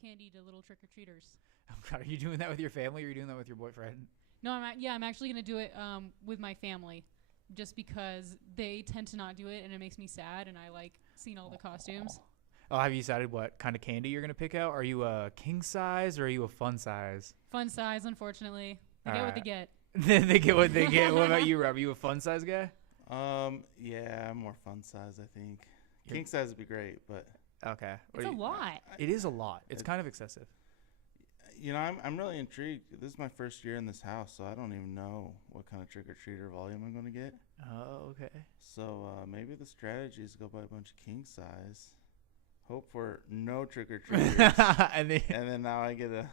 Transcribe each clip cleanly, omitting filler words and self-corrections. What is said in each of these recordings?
candy to little trick-or-treaters. Oh God, are you doing that with your family or are you doing that with your boyfriend? No, I'm actually going to do it with my family just because they tend to not do it, and it makes me sad, and I like seeing all the costumes. Oh, have you decided what kind of candy you're going to pick out? Are you a king size or are you a fun size? Fun size, unfortunately. They get what they get. They get what they get. What about you, Rob? Are you a fun size guy? Yeah, I'm more fun size, I think. King size would be great, but okay. It's a lot. It is a lot. It's kind of excessive. You know, I'm really intrigued. This is my first year in this house, so I don't even know what kind of trick-or-treater volume I'm going to get. Oh, okay. So maybe the strategy is to go buy a bunch of king size, hope for no trick-or-treaters, and then now I get a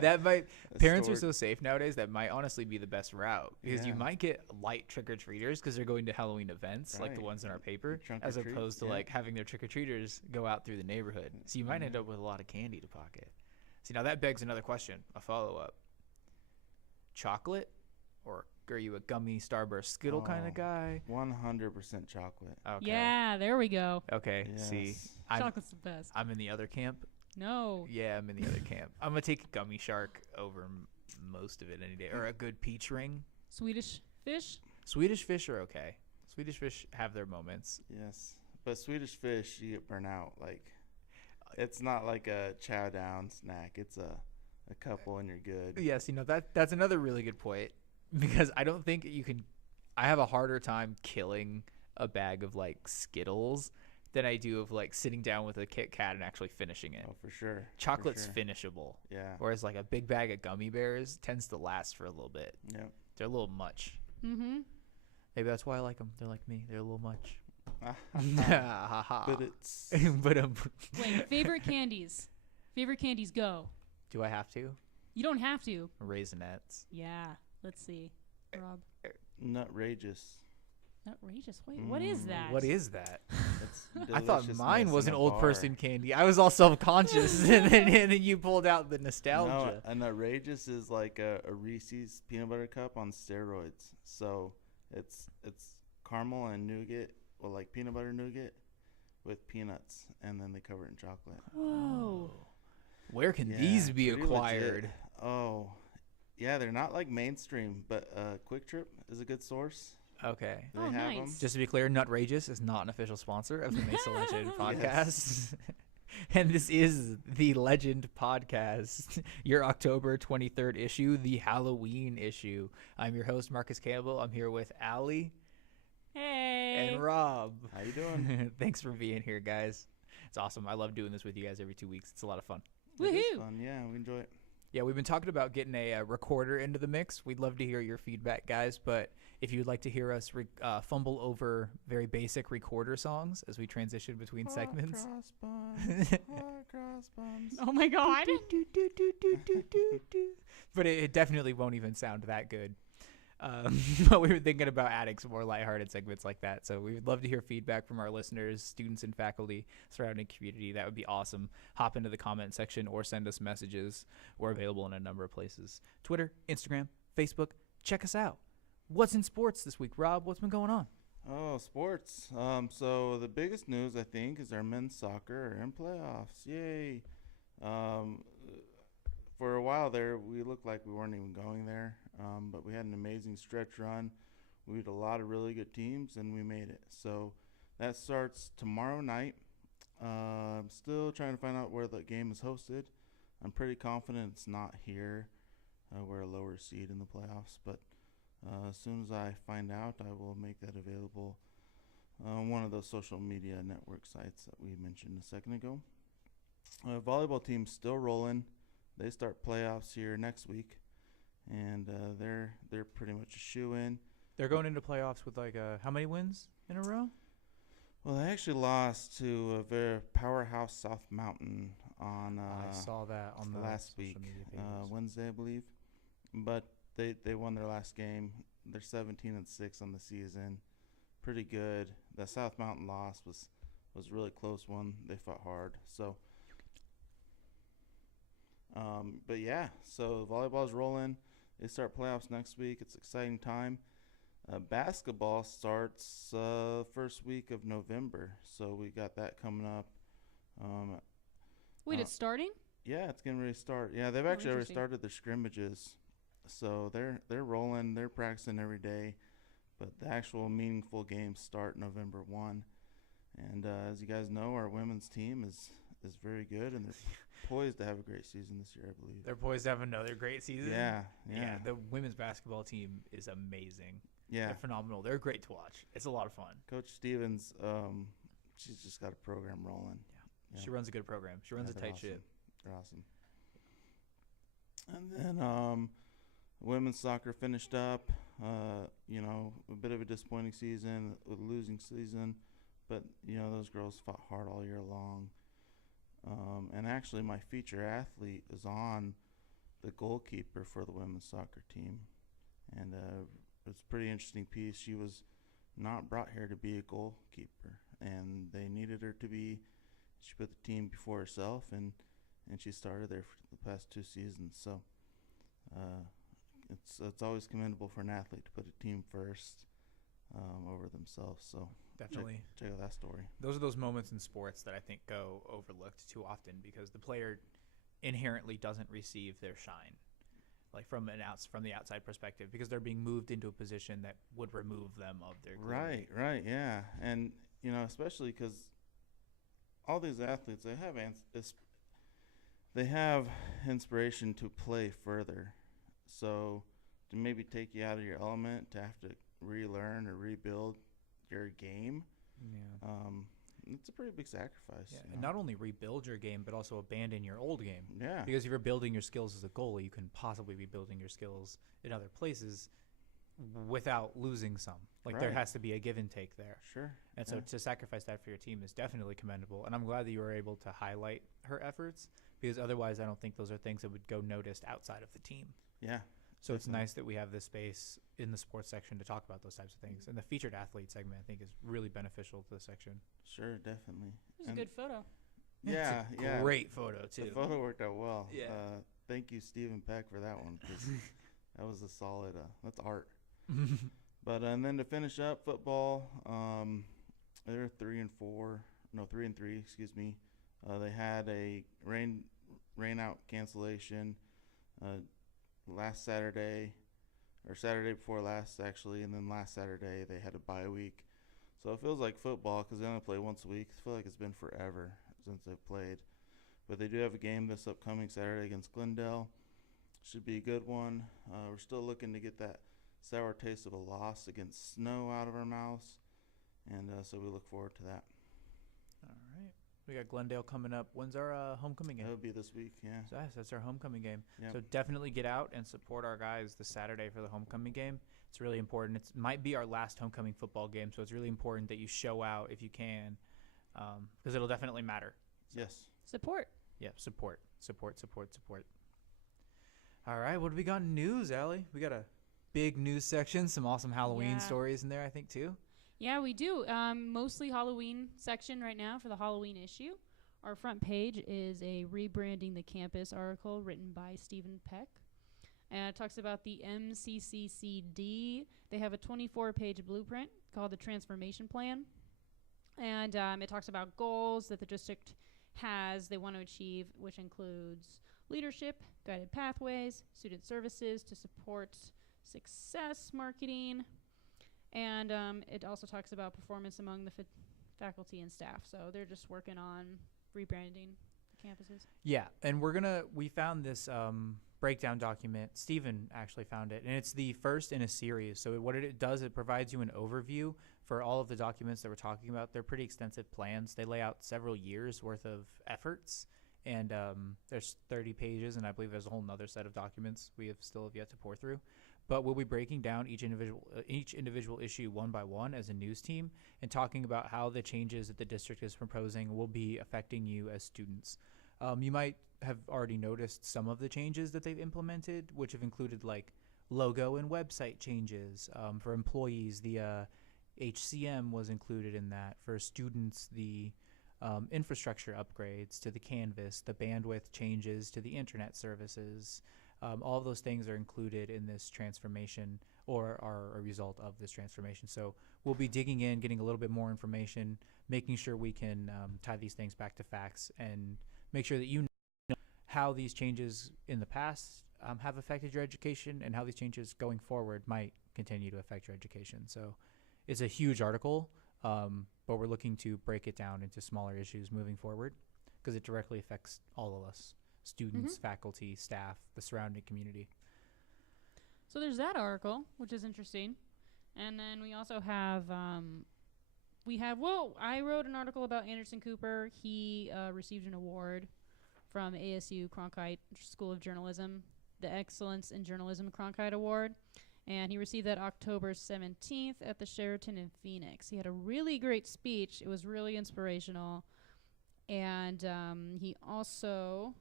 that might a parents are stored- so safe nowadays that might honestly be the best route because you Yeah. might get light trick-or-treaters because they're going to Halloween events like the Right. ones in our paper Trunk or as treat, opposed to yeah. like having their trick-or-treaters go out through the neighborhood. So you might end up with a lot of candy to pocket. See, now that begs another question, a follow-up. Chocolate or are you a gummy Starburst Skittle kind Oh. of guy? 100% chocolate. Okay. Yeah, there we go. Okay, see, Yes. Chocolate's the best. I'm in the other camp. No. Yeah, I'm in the other camp. I'm going to take a Gummy Shark over most of it any day. Or a good peach ring. Swedish fish? Swedish fish are okay. Swedish fish have their moments. Yes, but Swedish fish, you get burnt out. Like, it's not like a chow down snack. It's a couple and you're good. Yes, that's another really good point because I don't think you can. I have a harder time killing a bag of like Skittles than I do of like sitting down with a Kit Kat and actually finishing it. Oh, for sure. Chocolate's sure. finishable, Yeah. whereas like a big bag of gummy bears tends to last for a little bit. Yep. They're a little much. Mm-hmm. Maybe that's why I like them. They're like me. They're a little much. But it's But Wait, favorite candies. Favorite candies, go. do I have to? You don't have to. Raisinets. Yeah. Let's see. Rob. nutrageous. Outrageous. Wait, what is that? What is that? It's I thought mine deliciousness was in an a old bar. person candy. I was all self-conscious, and then you pulled out the nostalgia. No, an outrageous is like a Reese's peanut butter cup on steroids. So it's caramel and nougat, well, like peanut butter nougat with peanuts, and then they cover it in chocolate. Whoa. Where can Yeah, these be pretty acquired? legit. Oh, yeah, they're not like mainstream, but Quick Trip is a good source. Okay. They Oh, have nice. 'em. Just to be clear, Nutrageous is not an official sponsor of the Mesa Legend podcast. And this is the Legend podcast, your October 23rd issue, the Halloween issue. I'm your host, Marcus Campbell. I'm here with Allie Hey. and Rob. How you doing? Thanks for being here, guys. It's awesome. I love doing this with you guys every 2 weeks. It's a lot of fun. It is Woohoo. fun. Yeah, we enjoy it. Yeah, we've been talking about getting a recorder into the mix. We'd love to hear your feedback, guys. But if you'd like to hear us fumble over very basic recorder songs as we transition between segments. Cross buns. Oh my god. But it definitely won't even sound that good. But we were thinking about adding some more lighthearted segments like that. So we would love to hear feedback from our listeners, students, and faculty surrounding community. That would be awesome. Hop into the comment section or send us messages. We're available in a number of places. Twitter, Instagram, Facebook. Check us out. What's in sports this week, Rob? What's been going on? Oh, sports. So the biggest news I think is our men's soccer are in playoffs. Yay! For a while there, we looked like we weren't even going there, but we had an amazing stretch run. We had a lot of really good teams, and we made it. So that starts tomorrow night. I'm still trying to find out where the game is hosted. I'm pretty confident it's not here. We're a lower seed in the playoffs, but as soon as I find out, I will make that available on one of those social media network sites that we mentioned a second ago. Volleyball team's still rolling. They start playoffs here next week, and they're pretty much a shoe-in. They're going into playoffs with how many wins in a row? Well, they actually lost to a very powerhouse South Mountain on I saw that on the last social week, media pages. Wednesday, I believe. But they won their last game. They're 17-6 on the season, pretty good. The South Mountain loss was a really close one. They fought hard. So, but yeah, so volleyball's rolling. They start playoffs next week. It's an exciting time. Basketball starts first week of November, so we got that coming up. Wait, it's starting? Yeah, it's getting ready to start. Yeah, they've Oh, actually already interesting. started their scrimmages, so they're rolling. They're practicing every day, but the actual meaningful games start November 1. And as you guys know, our women's team is very good, and they're poised to have a great season this year, I believe. They're poised to have another great season. Yeah, Yeah, yeah, the women's basketball team is amazing. yeah. They're phenomenal. They're great to watch. It's a lot of fun. Coach Stevens, she's just got a program rolling. Yeah. She runs a good program. She runs a they're tight awesome. ship. They're awesome. And then women's soccer finished up. A bit of a disappointing season, a losing season, but those girls fought hard all year long. And actually, my feature athlete is on the goalkeeper for the women's soccer team, and it's a pretty interesting piece. She was not brought here to be a goalkeeper, and they needed her to be. She put the team before herself, and she started there for the past 2 seasons. So it's always commendable for an athlete to put a team first over themselves. So Definitely. check out that story. Those are those moments in sports that I think go overlooked too often because the player inherently doesn't receive their shine, like from the outside perspective, because they're being moved into a position that would remove them of their glory. Right, yeah, and especially because all these athletes they have inspiration to play further, so to maybe take you out of your element, to have to relearn or rebuild your game, Yeah. it's a pretty big sacrifice. Yeah, and not only rebuild your game, but also abandon your old game. Yeah, Because if you're building your skills as a goalie, you can possibly be building your skills in other places without losing some. Like there Right. has to be a give and take there. sure. And so Yeah. to sacrifice that for your team is definitely commendable. And I'm glad that you were able to highlight her efforts because otherwise I don't think those are things that would go noticed outside of the team. Yeah, So it's Definitely. nice that we have this space in the sports section to talk about those types of things. And the featured athlete segment, I think, is really beneficial to the section. sure, definitely. It was a And- good photo. Yeah, It's a yeah. great photo, too. The photo worked out well. Yeah. Thank you, Stephen Peck, for that one, 'cause that was a solid. That's art. But and then to finish up football, they're 3-4, no 3-3, excuse me. They had a rain out cancellation last Saturday, or Saturday before last actually, and then last Saturday they had a bye week. So it feels like football because they only play once a week. I feel like it's been forever since they've played. But they do have a game this upcoming Saturday against Glendale. Should be a good one. We're still looking to get that sour taste of a loss against Snow out of our mouths, and so we look forward to that. All right. We got Glendale coming up. When's our homecoming game? That'll be this week, yeah. So that's our homecoming game. Yep. So definitely get out and support our guys this Saturday for the homecoming game. It's really important. It might be our last homecoming football game, so it's really important that you show out if you can, because it'll definitely matter. Yes. Support. Yeah, support. All right, what do we got in news, Allie? We got a big news section, some awesome Halloween Yeah. stories in there, I think, too. Yeah, we do. Mostly Halloween section right now for the Halloween issue. Our front page is a rebranding the campus article written by Stephen Peck. And it talks about the MCCCD. They have a 24-page blueprint called the Transformation Plan. And it talks about goals that the district has they want to achieve, which includes leadership, guided pathways, student services to support success marketing. And it also talks about performance among the faculty and staff. So they're just working on rebranding the campuses. Yeah, and we found this breakdown document. Stephen actually found it, and it's the first in a series. So what it does, it provides you an overview for all of the documents that we're talking about. They're pretty extensive plans. They lay out several years worth of efforts, and there's 30 pages, and I believe there's a whole nother set of documents we still have yet to pour through. But we'll be breaking down each individual issue one by one as a news team and talking about how the changes that the district is proposing will be affecting you as students. You might have already noticed some of the changes that they've implemented, which have included like logo and website changes. For employees, the HCM was included in that. For students, the infrastructure upgrades to the Canvas, the bandwidth changes to the internet services. All of those things are included in this transformation or are a result of this transformation. So we'll be digging in, getting a little bit more information, making sure we can tie these things back to facts and make sure that you know how these changes in the past have affected your education and how these changes going forward might continue to affect your education. So it's a huge article, but we're looking to break it down into smaller issues moving forward because it directly affects all of us, students, faculty, staff, the surrounding community. So there's that article, which is interesting. And then we also have, I wrote an article about Anderson Cooper. He received an award from ASU Cronkite School of Journalism, the Excellence in Journalism Cronkite Award. And he received that October 17th at the Sheraton in Phoenix. He had a really great speech. It was really inspirational. And he also,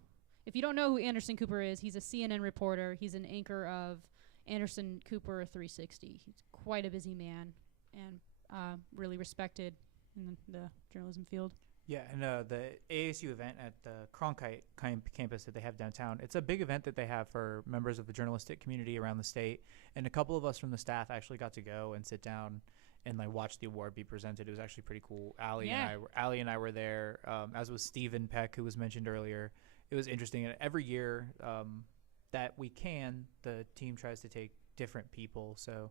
if you don't know who Anderson Cooper is, he's a CNN reporter. He's an anchor of Anderson Cooper 360. He's quite a busy man and really respected in the journalism field. Yeah, and the ASU event at the Cronkite campus that they have downtown, it's a big event that they have for members of the journalistic community around the state. And a couple of us from the staff actually got to go and sit down and like watch the award be presented. It was actually pretty cool. Allie and I were there, as was Stephen Peck, who was mentioned earlier. It was interesting. And every year that we can, the team tries to take different people. So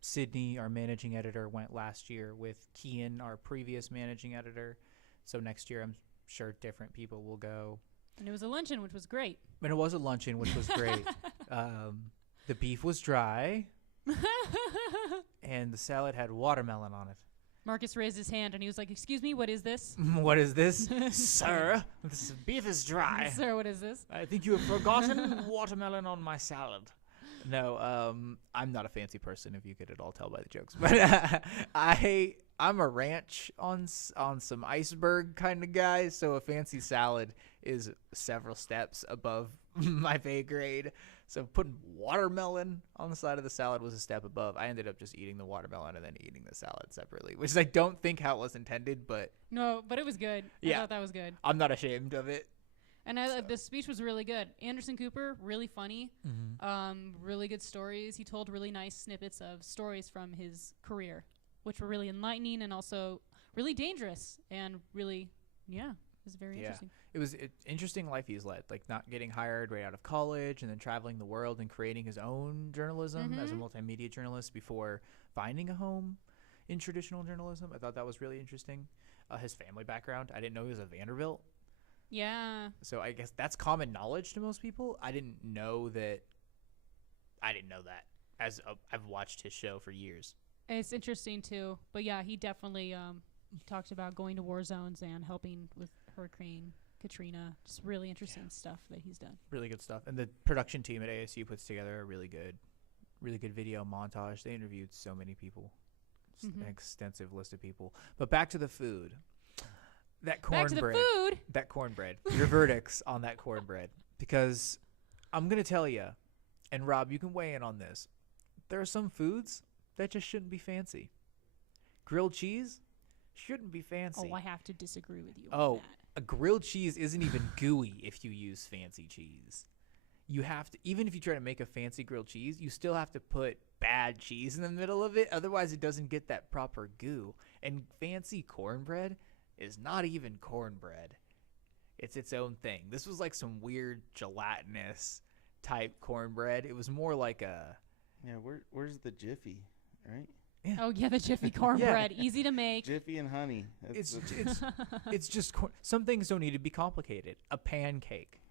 Sydney, our managing editor, went last year with Kian, our previous managing editor. So next year, I'm sure different people will go. And it was a luncheon, which was great. And it was a luncheon, which was great. The beef was dry, and the salad had watermelon on it. Marcus raised his hand, and he was like, "Excuse me, what is this?" What is this? Sir, this beef is dry. Sir, what is this? I think you have forgotten watermelon on my salad. No, I'm not a fancy person, if you could at all tell by the jokes. But I'm a ranch on some iceberg kind of guy, so a fancy salad is several steps above my pay grade. So putting watermelon on the side of the salad was a step above. I ended up just eating the watermelon and then eating the salad separately, which is I don't think how it was intended, but... No, but it was good. I thought that was good. I'm not ashamed of it. And the speech was really good. Anderson Cooper, really funny, really good stories. He told really nice snippets of stories from his career, which were really enlightening and also really dangerous and really, it was very interesting. It was an interesting life he's led, like not getting hired right out of college and then traveling the world and creating his own journalism as a multimedia journalist before finding a home in traditional journalism. I thought that was really interesting. His family background, I didn't know he was a Vanderbilt. Yeah. So I guess that's common knowledge to most people. I didn't know that. As I've watched his show for years. It's interesting too. But yeah, he definitely talked about going to war zones and helping with Hurricane Katrina. Just really interesting stuff that he's done. Really good stuff. And the production team at ASU puts together a really good video montage. They interviewed so many people. An extensive list of people. But back to the food. That cornbread. Back to the food. That cornbread. Your verdicts on that cornbread. Because I'm going to tell you, and Rob, you can weigh in on this. There are some foods that just shouldn't be fancy. Grilled cheese shouldn't be fancy. Oh, I have to disagree with you on that. A grilled cheese isn't even gooey if you use fancy cheese. You have to, even if you try to make a fancy grilled cheese, you still have to put bad cheese in the middle of it. Otherwise, it doesn't get that proper goo. And fancy cornbread is not even cornbread. It's its own thing. This was like some weird gelatinous type cornbread. It was more like a... Yeah, where's the Jiffy, right? Yeah. Oh, yeah, the Jiffy cornbread. Easy to make. Jiffy and honey. It's just... some things don't need to be complicated. A pancake.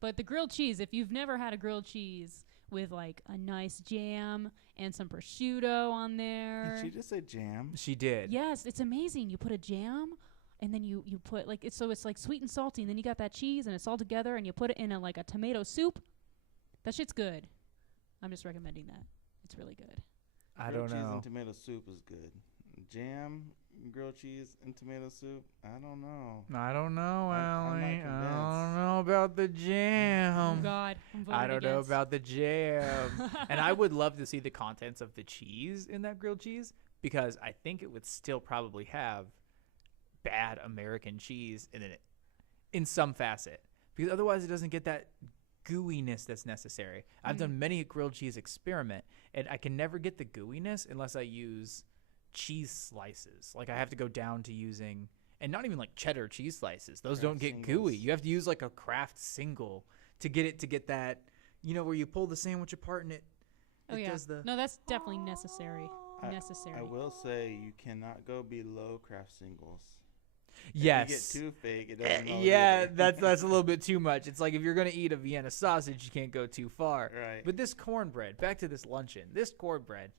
But the grilled cheese, if you've never had a grilled cheese with like a nice jam and some prosciutto on there. Did she just say jam? She did. Yes, it's amazing. You put a jam and then you put like it's like sweet and salty, and then you got that cheese and it's all together, and you put it in a tomato soup. That shit's good. I'm just recommending that. It's really good. I Grilled don't know. Cheese and tomato soup is good. Jam, grilled cheese, and tomato soup. I don't know. I don't know, I'm Allie. not I don't know about the jam. Oh God, I'm voting I don't know against. about the jam. And I would love to see the contents of the cheese in that grilled cheese, because I think it would still probably have bad American cheese in it in some facet, because otherwise it doesn't get that gooiness that's necessary. I've done many a grilled cheese experiment, and I can never get the gooiness unless I use cheese slices. Like I have to go down to using and not even like cheddar cheese slices. Those Kraft don't get singles. gooey. You have to use like a Kraft single to get that, where you pull the sandwich apart and it does the. No, that's definitely necessary. I will say you cannot go below Kraft singles. Yes. If you get too fake, it doesn't know Yeah, either. that's a little bit too much. It's like if you're gonna eat a Vienna sausage, you can't go too far. Right. But this cornbread, back to this luncheon, this cornbread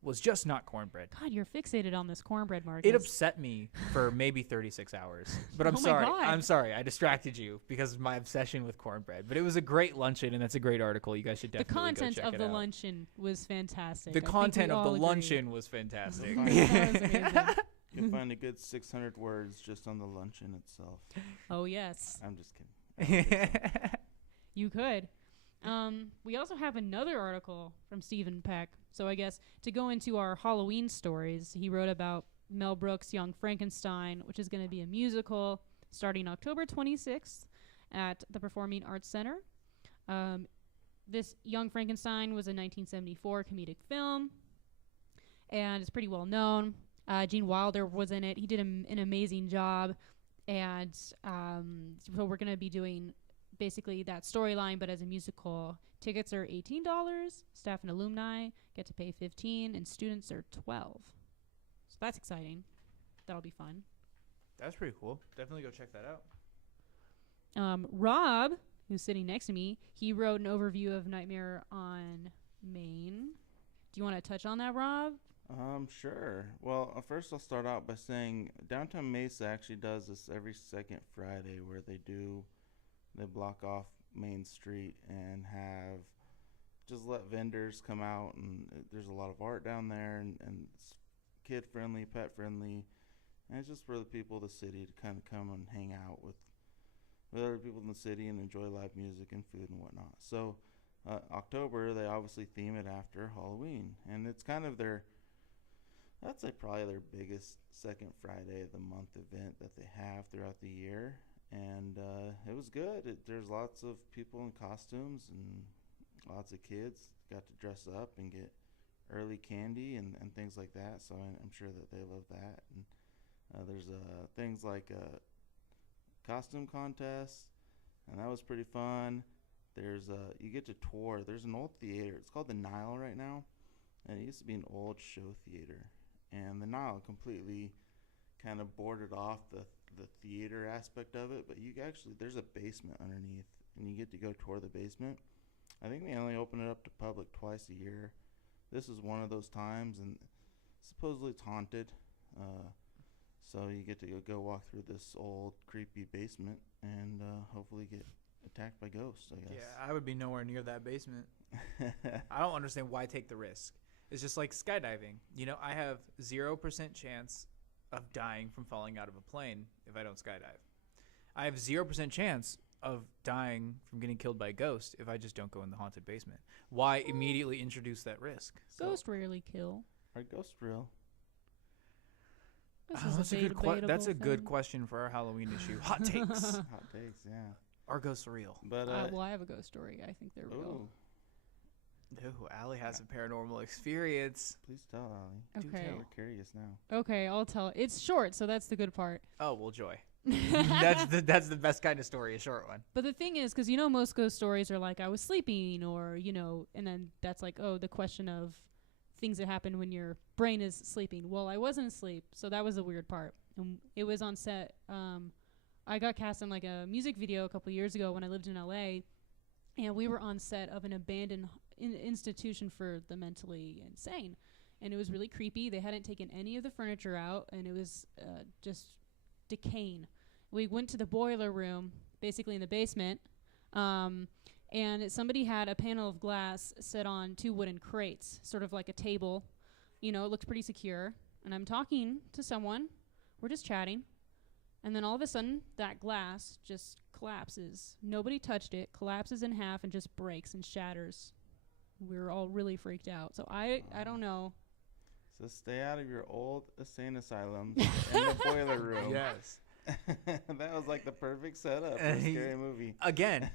was just not cornbread. God, you're fixated on this cornbread, Marcus. It upset me for maybe 36 hours. But I'm Oh my sorry. God. I'm sorry. I distracted you because of my obsession with cornbread. But it was a great luncheon, and that's a great article. You guys should The definitely go content check of it the out. luncheon was fantastic. The I think content we of the all agree. luncheon was fantastic. That was amazing. You'll find a good 600 words just on the luncheon itself. Oh, yes. I'm just kidding. You could. We also have another article from Stephen Peck. So I guess to go into our Halloween stories, he wrote about Mel Brooks' Young Frankenstein, which is going to be a musical starting October 26th at the Performing Arts Center. This Young Frankenstein was a 1974 comedic film, and it's pretty well known. Gene Wilder was in it. He did an amazing job. And so we're going to be doing basically that storyline, but as a musical. Tickets are $18. Staff and alumni get to pay $15, and students are $12. So that's exciting. That'll be fun. That's pretty cool. Definitely go check that out. Rob, who's sitting next to me, he wrote an overview of Nightmare on Main. Do you want to touch on that, Rob? Sure. Well, first I'll start out by saying Downtown Mesa actually does this every second Friday where they block off Main Street and just let vendors come out, and there's a lot of art down there, and it's kid friendly, pet friendly, and it's just for the people of the city to kind of come and hang out with other people in the city and enjoy live music and food and whatnot. So October, they obviously theme it after Halloween, and it's kind of I'd say probably their biggest second Friday of the month event that they have throughout the year. And it was good. There's lots of people in costumes and lots of kids got to dress up and get early candy and things like that. So I'm sure that they love that. And there's things like a costume contest, and that was pretty fun. You get to tour. There's an old theater. It's called the Nile right now, and it used to be an old show theater. And the Nile completely kind of boarded off the theater aspect of it, but there's a basement underneath, and you get to go tour the basement. I think they only open it up to public twice a year. This is one of those times, and supposedly it's haunted. So you get to go walk through this old creepy basement and hopefully get attacked by ghosts, I guess. Yeah, I would be nowhere near that basement. I don't understand why take the risk. It's just like skydiving. I have 0% chance of dying from falling out of a plane if I don't skydive. I have 0% chance of dying from getting killed by a ghost if I just don't go in the haunted basement. Why immediately introduce that risk? Ghosts rarely kill. Are ghosts real? This is That's a good thing. question for our Halloween issue. Hot takes. Hot takes, yeah. Are ghosts real? But Well, I have a ghost story. I think they're real. Ooh, Allie has a paranormal experience. Please tell, Allie. Okay. We're curious now. Okay, I'll tell. It's short, so that's the good part. Oh, well, joy. That's the best kind of story, a short one. But the thing is, because most ghost stories are like, I was sleeping, or, and then that's like, oh, the question of things that happen when your brain is sleeping. Well, I wasn't asleep, so that was the weird part. And it was on set. I got cast in like a music video a couple years ago when I lived in LA, and we were on set of an abandoned institution for the mentally insane, and it was really creepy. They hadn't taken any of the furniture out, and it was just decaying. We went to the boiler room, basically in the basement, and somebody had a panel of glass set on 2 wooden crates, sort of like a table. It looked pretty secure, and I'm talking to someone. We're just chatting, and then all of a sudden, that glass just collapses. Nobody touched it, collapses in half, and just breaks and shatters. We were all really freaked out. So I don't know. So stay out of your old insane asylums in the boiler room. Yes. That was like the perfect setup for a scary movie. Again,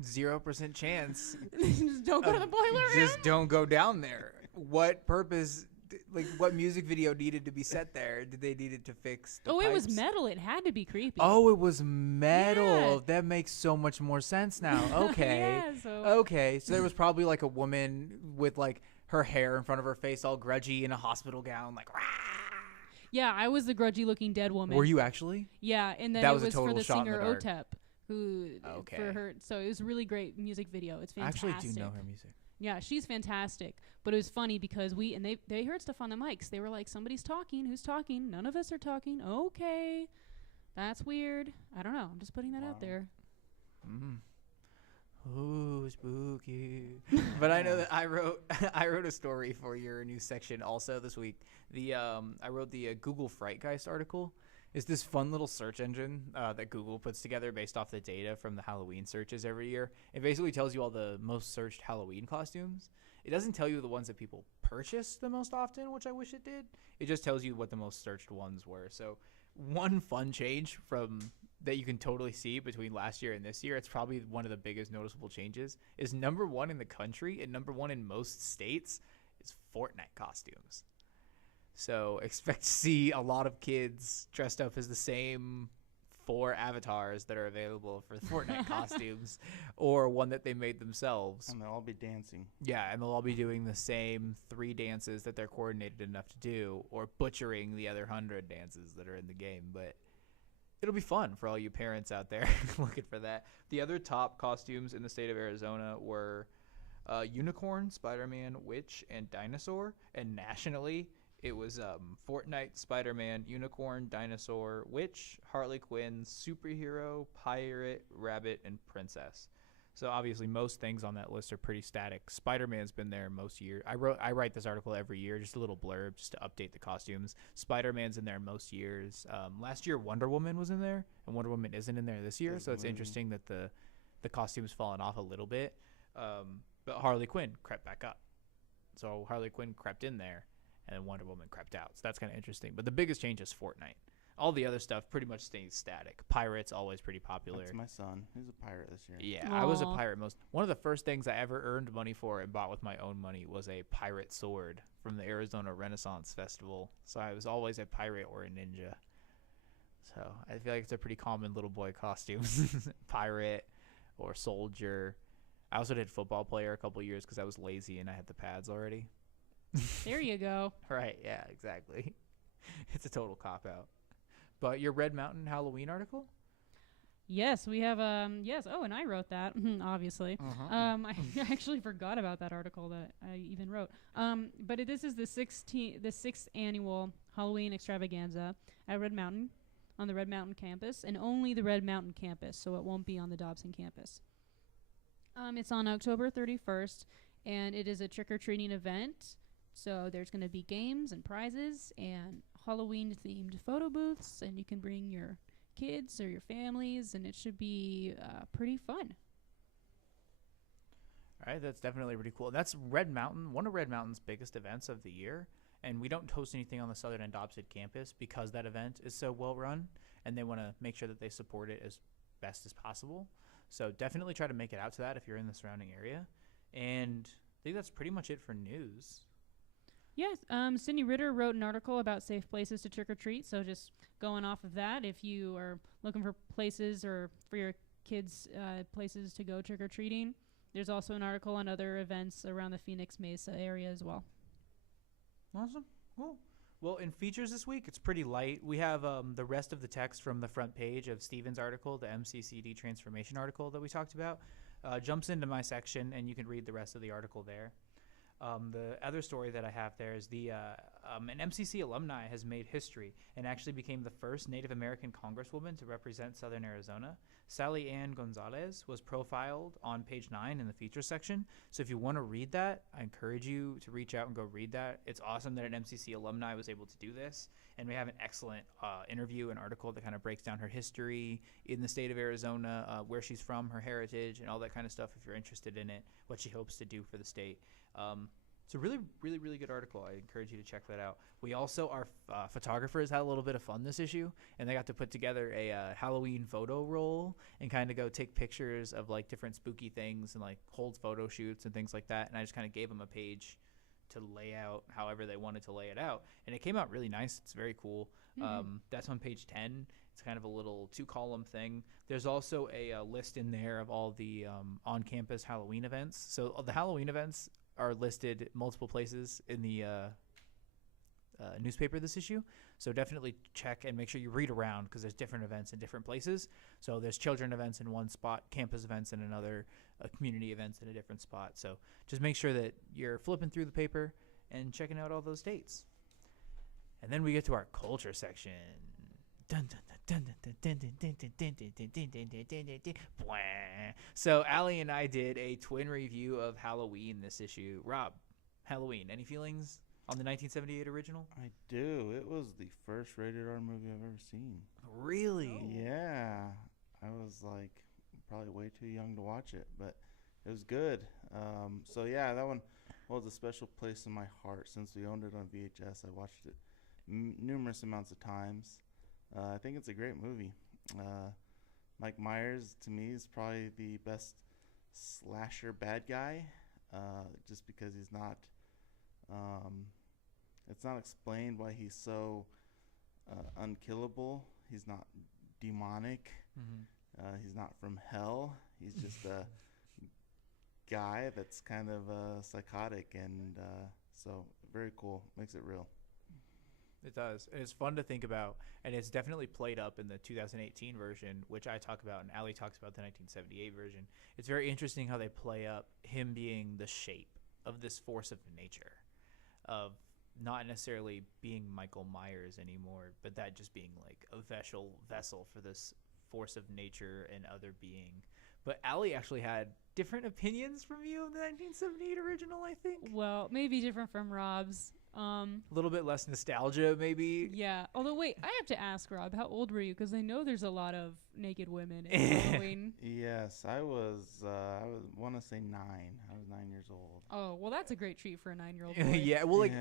0% chance. Just don't go to the boiler room. Just don't go down there. What purpose like what music video needed to be set there? Did they needed to fix the It was pipes? metal. It had to be creepy. Oh, it was metal. Yeah. That makes so much more sense now. Okay. Yeah, so Okay. So there was probably like a woman with like her hair in front of her face all grudgy in a hospital gown like rah! yeah, I was the grudgy looking dead woman. Were you actually? Yeah, and then That it was a was for total the shot in the singer dark. Otep, who Okay. for her. So it was a really great music video. It's I fantastic. actually do know her music. Yeah, she's fantastic. But it was funny because they heard stuff on the mics. They were like, somebody's talking. Who's talking? None of us are talking. Okay, that's weird. I don't know. I'm just putting that out there. Ooh, spooky. But I know that I wrote a story for your new section also this week. I wrote the Google Frightgeist article. It's this fun little search engine that Google puts together based off the data from the Halloween searches every year. It basically tells you all the most searched Halloween costumes. It doesn't tell you the ones that people purchase the most often, which I wish it did. It just tells you what the most searched ones were. So one fun change from that you can totally see between last year and this year, it's probably one of the biggest noticeable changes, is number one in the country and number one in most states is Fortnite costumes. So expect to see a lot of kids dressed up as the same 4 avatars that are available for Fortnite costumes, or one that they made themselves. And they'll all be dancing. Yeah, and they'll all be doing the same 3 dances that they're coordinated enough to do, or butchering the other 100 dances that are in the game. But it'll be fun for all you parents out there looking for that. The other top costumes in the state of Arizona were Unicorn, Spider-Man, Witch, and Dinosaur. And nationally, it was Fortnite, Spider-Man, Unicorn, Dinosaur, Witch, Harley Quinn, Superhero, Pirate, Rabbit, and Princess. So obviously most things on that list are pretty static. Spider-Man's been there most years. I write this article every year, just a little blurb just to update the costumes. Spider-Man's in there most years. Last year Wonder Woman was in there, and Wonder Woman isn't in there this year, so it's interesting that the costume's fallen off a little bit. But Harley Quinn crept back up. So Harley Quinn crept in there, and then Wonder Woman crept out. So that's kind of interesting. But the biggest change is Fortnite. All the other stuff pretty much stays static. Pirate's always pretty popular. That's my son. He's a pirate this year. Yeah, Aww. I was a pirate one of the first things I ever earned money for and bought with my own money was a pirate sword from the Arizona Renaissance Festival. So I was always a pirate or a ninja. So I feel like it's a pretty common little boy costume. Pirate or soldier. I also did football player a couple years because I was lazy and I had the pads already. There you go. Right, yeah, exactly. It's a total cop-out. But your Red Mountain Halloween article? Yes, we have yes. Oh, and I wrote that, obviously. I actually forgot about that article that I even wrote. But this is the 6th annual Halloween extravaganza at Red Mountain, on the Red Mountain campus, and only the Red Mountain campus, so it won't be on the Dobson campus. It's on October 31st, and it is a trick-or-treating event. So there's going to be games and prizes and Halloween-themed photo booths, and you can bring your kids or your families, and it should be pretty fun. All right, that's definitely pretty cool. That's Red Mountain, one of Red Mountain's biggest events of the year, and we don't host anything on the Southern and Dobson campus because that event is so well run, and they want to make sure that they support it as best as possible. So definitely try to make it out to that if you're in the surrounding area. And I think that's pretty much it for news. Yes, Cindy Ritter wrote an article about safe places to trick-or-treat, so just going off of that, if you are looking for places or for your kids places to go trick-or-treating, there's also an article on other events around the Phoenix Mesa area as well. Awesome. Cool. Well, in features this week, it's pretty light. We have the rest of the text from the front page of Steven's article, the MCCD transformation article that we talked about, jumps into my section, and you can read the rest of the article there. The other story that I have there is an MCC alumni has made history and actually became the first Native American congresswoman to represent Southern Arizona. Sally Ann Gonzalez was profiled on page 9 in the feature section. So if you want to read that, I encourage you to reach out and go read that. It's awesome that an MCC alumni was able to do this. And we have an excellent interview and article that kind of breaks down her history in the state of Arizona, where she's from, her heritage, and all that kind of stuff if you're interested in it, what she hopes to do for the state. It's a really, really, really good article. I encourage you to check that out. We also, our photographers had a little bit of fun this issue, and they got to put together a Halloween photo roll and kind of go take pictures of like different spooky things and like hold photo shoots and things like that. And I just kind of gave them a page to lay out however they wanted to lay it out, and it came out really nice. It's very cool. That's on page 10. It's kind of a little 2-column thing. There's also a list in there of all the on-campus Halloween events. So the Halloween events are listed multiple places in the newspaper this issue. So definitely check and make sure you read around, because there's different events in different places. So there's children events in one spot, campus events in another, community events in a different spot. So just make sure that you're flipping through the paper and checking out all those dates. And then we get to our culture section. So Allie and I did a twin review of Halloween this issue. Rob, Halloween, any feelings on the 1978 original? I do. It was the first rated R movie I've ever seen. Really? Yeah. I was like probably way too young to watch it, but it was good. So yeah, that one holds a special place in my heart. Since we owned it on VHS, I watched it numerous amounts of times. I think it's a great movie. Mike Myers, to me, is probably the best slasher bad guy, just because he's not it's not explained why he's so unkillable. He's not demonic. He's not from hell. He's just a guy that's kind of psychotic, and so very cool. Makes it real. It does. And it's fun to think about, and it's definitely played up in the 2018 version, which I talk about, and Allie talks about the 1978 version. It's very interesting how they play up him being the shape of this force of nature, of not necessarily being Michael Myers anymore, but that just being like a vessel for this force of nature and other being. But Allie actually had different opinions from you of the 1978 original, I think. Well, maybe different from Rob's. A little bit less nostalgia, maybe. Yeah. Although, wait, I have to ask, Rob, how old were you? Because I know there's a lot of naked women in Halloween. Yes, I want to say 9. I was 9 years old. Oh, well, that's a great treat for a 9-year-old boy. Yeah, well, like,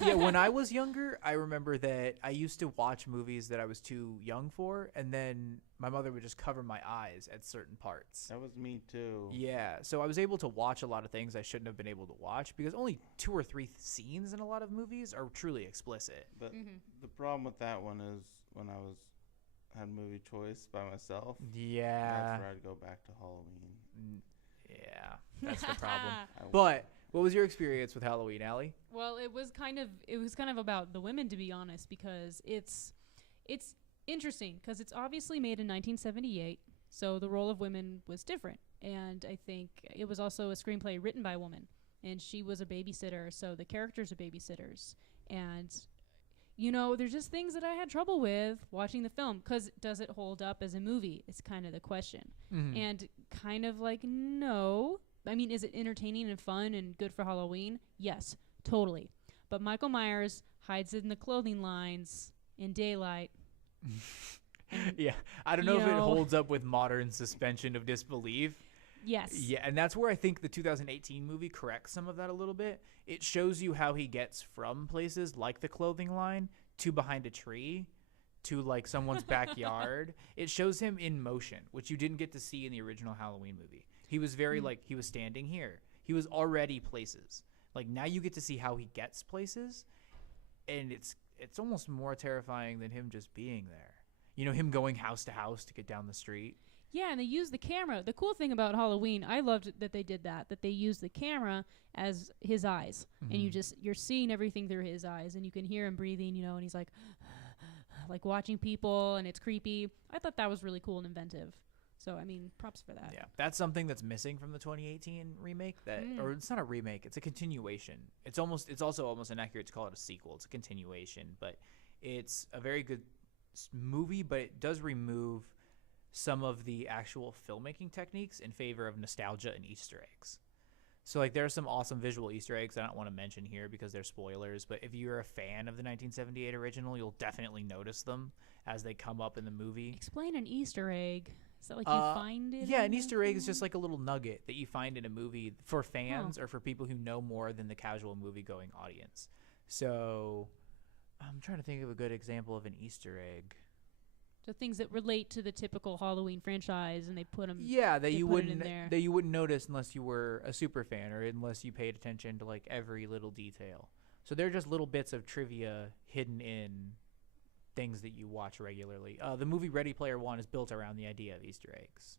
Yeah. when I was younger, I remember that I used to watch movies that I was too young for, and then my mother would just cover my eyes at certain parts. That was me too. Yeah, so I was able to watch a lot of things I shouldn't have been able to watch, because only 2 or 3 scenes in a lot of movies are truly explicit. But the problem with that one is when I had movie choice by myself. Yeah. That's where I'd go back to Halloween. Yeah, that's the problem. But what was your experience with Halloween, Allie? Well, it was kind of about the women, to be honest, because it's interesting because it's obviously made in 1978, so the role of women was different, and I think it was also a screenplay written by a woman, and she was a babysitter, so the characters are babysitters, and you know, there's just things that I had trouble with watching the film, because does it hold up as a movie? It's kind of the question. And kind of like, no. I mean, is it entertaining and fun and good for Halloween? Yes, totally. But Michael Myers hides in the clothing lines in daylight. Yeah, I don't know if it holds up with modern suspension of disbelief. Yes. Yeah, and that's where I think the 2018 movie corrects some of that a little bit. It shows you how he gets from places like the clothing line to behind a tree to like someone's backyard. It shows him in motion, which you didn't get to see in the original Halloween movie. He was very like, he was standing here. He was already places. Like, now you get to see how he gets places, and it's almost more terrifying than him just being there. You know, him going house to house to get down the street. Yeah, and they use the camera. The cool thing about Halloween, I loved that they did that they used the camera as his eyes. And you're seeing everything through his eyes, and you can hear him breathing, you know, and he's like watching people, and it's creepy. I thought that was really cool and inventive. So, I mean, props for that. Yeah, that's something that's missing from the 2018 remake. Or it's not a remake; it's a continuation. It's also almost inaccurate to call it a sequel. It's a continuation, but it's a very good movie. But it does remove some of the actual filmmaking techniques in favor of nostalgia and Easter eggs. So, like, there are some awesome visual Easter eggs I don't want to mention here because they're spoilers. But if you're a fan of the 1978 original, you'll definitely notice them as they come up in the movie. Explain an Easter egg. Is that like you find it? Yeah, an Easter egg is just like a little nugget that you find in a movie for fans or for people who know more than the casual movie-going audience. So I'm trying to think of a good example of an Easter egg. So things that relate to the typical Halloween franchise, and they put them. Yeah, They put it in there. that you wouldn't notice unless you were a super fan or unless you paid attention to like every little detail. So they're just little bits of trivia hidden in things that you watch regularly. The movie Ready Player One is built around the idea of Easter eggs.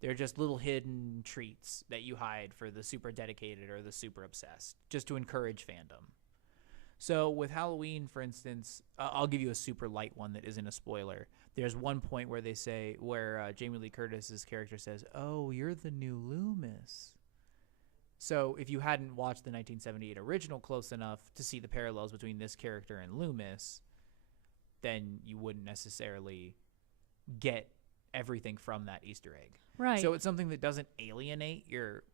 They're just little hidden treats that you hide for the super dedicated or the super obsessed, just to encourage fandom. So with Halloween, for instance, I'll give you a super light one that isn't a spoiler. There's one point where they say, where Jamie Lee Curtis's character says, "Oh, you're the new Loomis." So if you hadn't watched the 1978 original close enough to see the parallels between this character and Loomis, then you wouldn't necessarily get everything from that Easter egg. Right. So it's something that doesn't alienate your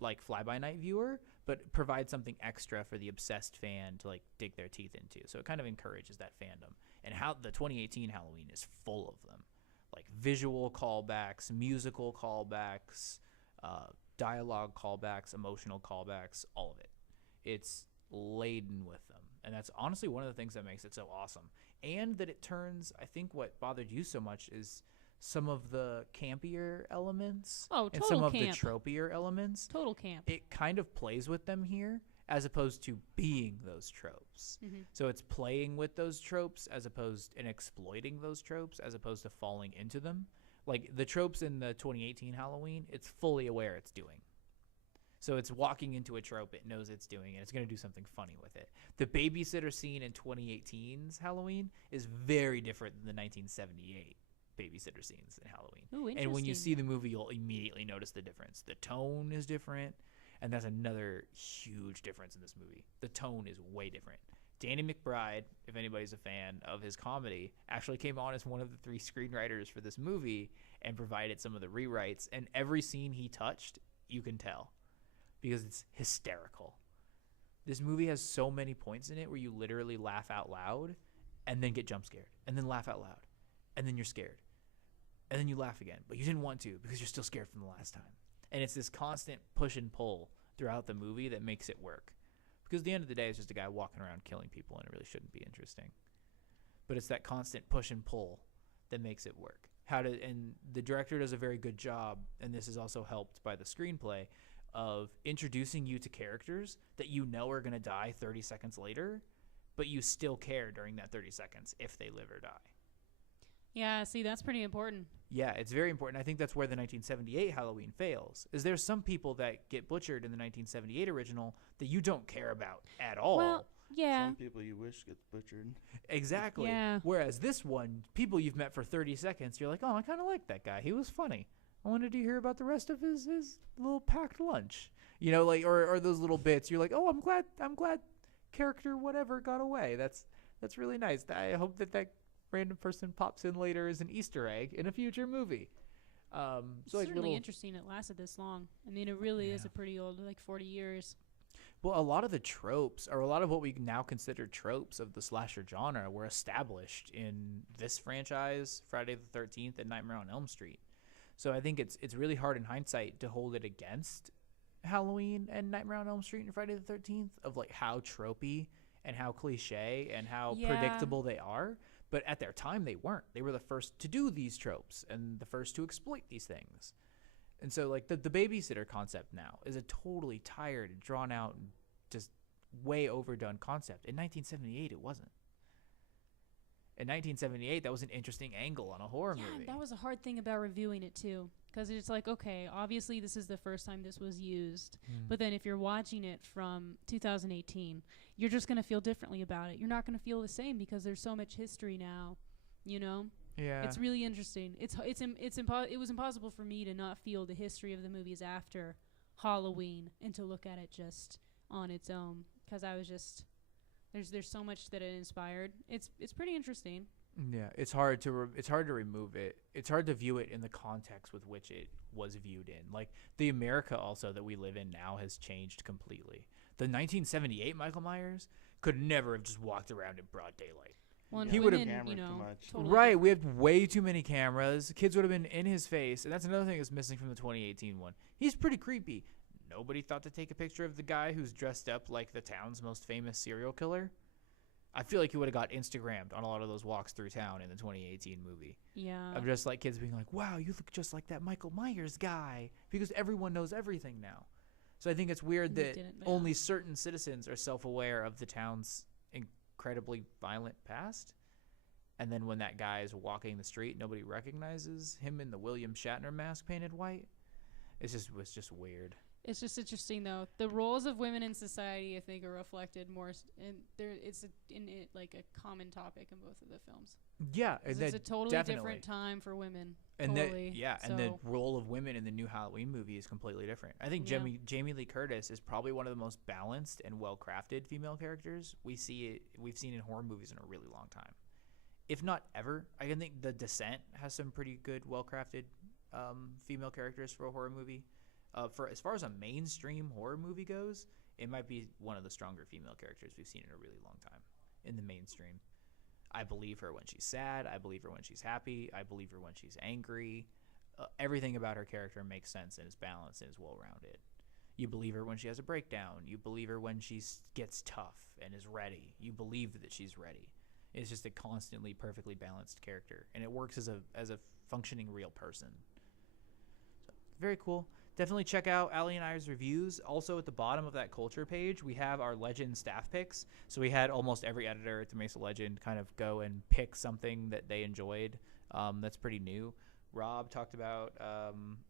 like fly-by-night viewer, but provides something extra for the obsessed fan to like dig their teeth into. So it kind of encourages that fandom. And how the 2018 Halloween is full of them, like visual callbacks, musical callbacks, dialogue callbacks, emotional callbacks, all of it. It's laden with them. And that's honestly one of the things that makes it so awesome. And that it turns, I think what bothered you so much is some of the campier elements and some of the tropier elements. Total camp. It kind of plays with them here as opposed to being those tropes. Mm-hmm. So it's playing with those tropes as opposed and exploiting those tropes as opposed to falling into them. Like the tropes in the 2018 Halloween, it's fully aware it's doing. So it's walking into a trope it knows it's doing, and it's going to do something funny with it. The babysitter scene in 2018's Halloween is very different than the 1978 babysitter scenes in Halloween. Ooh, interesting. And when you see the movie, you'll immediately notice the difference. The tone is different, and that's another huge difference in this movie. The tone is way different. Danny McBride, if anybody's a fan of his comedy, actually came on as one of the 3 screenwriters for this movie and provided some of the rewrites. And every scene he touched, you can tell, because it's hysterical. This movie has so many points in it where you literally laugh out loud and then get jump scared, and then laugh out loud, and then you're scared, and then you laugh again, but you didn't want to because you're still scared from the last time. And it's this constant push and pull throughout the movie that makes it work. Because at the end of the day, it's just a guy walking around killing people, and it really shouldn't be interesting. But it's that constant push and pull that makes it work. And the director does a very good job, and this is also helped by the screenplay, of introducing you to characters that you know are going to die 30 seconds later, but you still care during that 30 seconds if they live or die. Yeah, see, that's pretty important. Yeah, it's very important. I think that's where the 1978 Halloween fails. Is there's some people that get butchered in the 1978 original that you don't care about at all. Well, yeah. Some people you wish gets butchered. Exactly. Yeah. Whereas this one, people you've met for 30 seconds, you're like, oh, I kind of like that guy. He was funny. I wanted to hear about the rest of his little packed lunch. You know, like or those little bits. You're like, oh, I'm glad character whatever got away. That's really nice. I hope that random person pops in later as an Easter egg in a future movie. So It's like certainly interesting it lasted this long. I mean, it really is a pretty old, like 40 years. Well, a lot of the tropes, or a lot of what we now consider tropes of the slasher genre, were established in this franchise, Friday the 13th, and Nightmare on Elm Street. So I think it's really hard in hindsight to hold it against Halloween and Nightmare on Elm Street and Friday the 13th of like how tropey and how cliche and how predictable they are. But at their time, they weren't. They were the first to do these tropes and the first to exploit these things. And so like the babysitter concept now is a totally tired and drawn out and just way overdone concept. In 1978, it wasn't. In 1978, that was an interesting angle on a horror movie. That was a hard thing about reviewing it too, because it's like, okay, obviously this is the first time this was used, but then if you're watching it from 2018, you're just going to feel differently about it. You're not going to feel the same because there's so much history now, you know? Yeah. It's really interesting. It was impossible for me to not feel the history of the movies after Halloween and to look at it just on its own, because I was just there's so much that it inspired. It's pretty interesting. Yeah, it's hard to remove it. It's hard to view it in the context with which it was viewed in. Like the America also that we live in now has changed completely. The 1978 Michael Myers could never have just walked around in broad daylight. Well, Yeah, he women, would've camera too much. totally Right, we had way too many cameras. Kids would have been in his face, and that's another thing that's missing from the 2018 one. He's pretty creepy. Nobody thought to take a picture of the guy who's dressed up like the town's most famous serial killer. I feel like he would have got Instagrammed on a lot of those walks through town in the 2018 movie. Yeah. Of just like kids being like, wow, you look just like that Michael Myers guy, because everyone knows everything now. So I think it's weird that only certain citizens are self-aware of the town's incredibly violent past. And then when that guy is walking the street, nobody recognizes him in the William Shatner mask painted white. It was just weird. It's just interesting, though. The roles of women in society, I think, are reflected more, and it's like a common topic in both of the films. Yeah, it's a totally different time for women. And totally. And the role of women in the new Halloween movie is completely different. I think Jamie Lee Curtis is probably one of the most balanced and well-crafted female characters we've seen in horror movies in a really long time, if not ever. I can think The Descent has some pretty good, well-crafted female characters for a horror movie. For as far as a mainstream horror movie goes, it might be one of the stronger female characters we've seen in a really long time in the mainstream. I believe her when she's sad. I believe her when she's happy. I believe her when she's angry. Everything about her character makes sense and is balanced and is well-rounded. You believe her when she has a breakdown. You believe her when she gets tough and is ready. You believe that she's ready. It's just a constantly perfectly balanced character, and it works as a functioning real person. So, very cool. Definitely check out Allie and I's reviews. Also, at the bottom of that culture page, we have our Legend staff picks. So we had almost every editor at the Mesa Legend kind of go and pick something that they enjoyed. That's pretty new. Rob talked about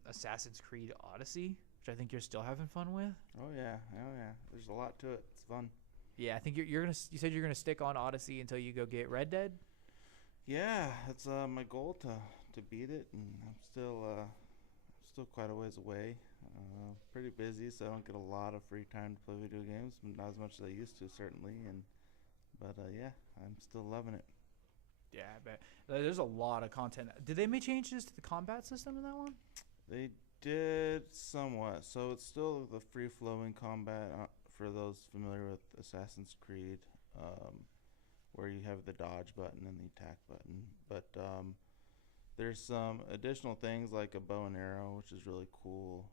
Assassin's Creed Odyssey, which I think you're still having fun with. Oh yeah. There's a lot to it. It's fun. Yeah, I think you said you're gonna stick on Odyssey until you go get Red Dead. Yeah, it's my goal to beat it, and I'm still quite a ways away. Pretty busy, so I don't get a lot of free time to play video games. Not as much as I used to, certainly. But yeah, I'm still loving it. Yeah, I bet. There's a lot of content. Did they make changes to the combat system in that one? They did somewhat. So it's still the free-flowing combat for those familiar with Assassin's Creed, where you have the dodge button and the attack button. But there's some additional things like a bow and arrow, which is really cool.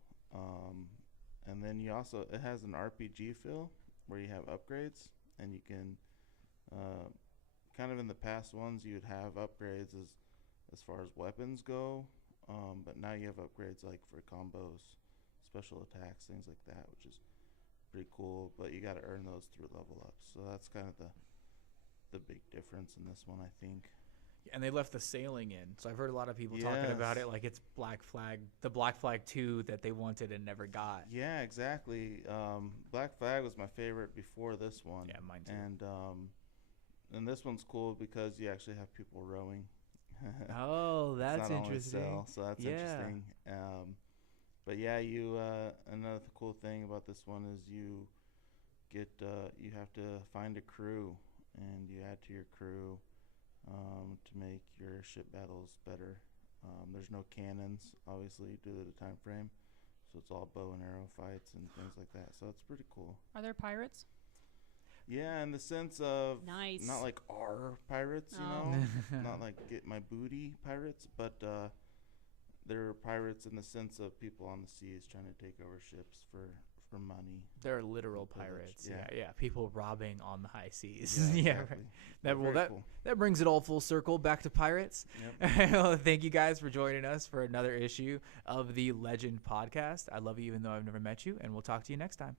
And then it has an RPG feel where you have upgrades, and you can, kind of in the past ones, you'd have upgrades as far as weapons go. But now you have upgrades like for combos, special attacks, things like that, which is pretty cool. But you got to earn those through level ups. So that's kind of the big difference in this one, I think. And they left the sailing in, so I've heard a lot of people talking about it like it's the Black Flag 2 that they wanted and never got. Yeah, exactly. Black Flag was my favorite before this one. Yeah, mine too. And this one's cool because you actually have people rowing. Oh, that's interesting. So that's interesting. But yeah, another cool thing about this one is you have to find a crew, and you add to your crew to make your ship battles better. There's no cannons, obviously, due to the time frame, so it's all bow and arrow fights and things like that. So it's pretty cool. Are there pirates? Yeah, in the sense of nice. Not like our pirates, you know, not like get my booty pirates, but they're pirates in the sense of people on the seas trying to take over ships for money. They're literal pirates. Yeah. People robbing on the high seas. Yeah, exactly. That brings it all full circle back to pirates. Yep. Well, thank you guys for joining us for another issue of the Legend podcast. I love you even though I've never met you, and we'll talk to you next time.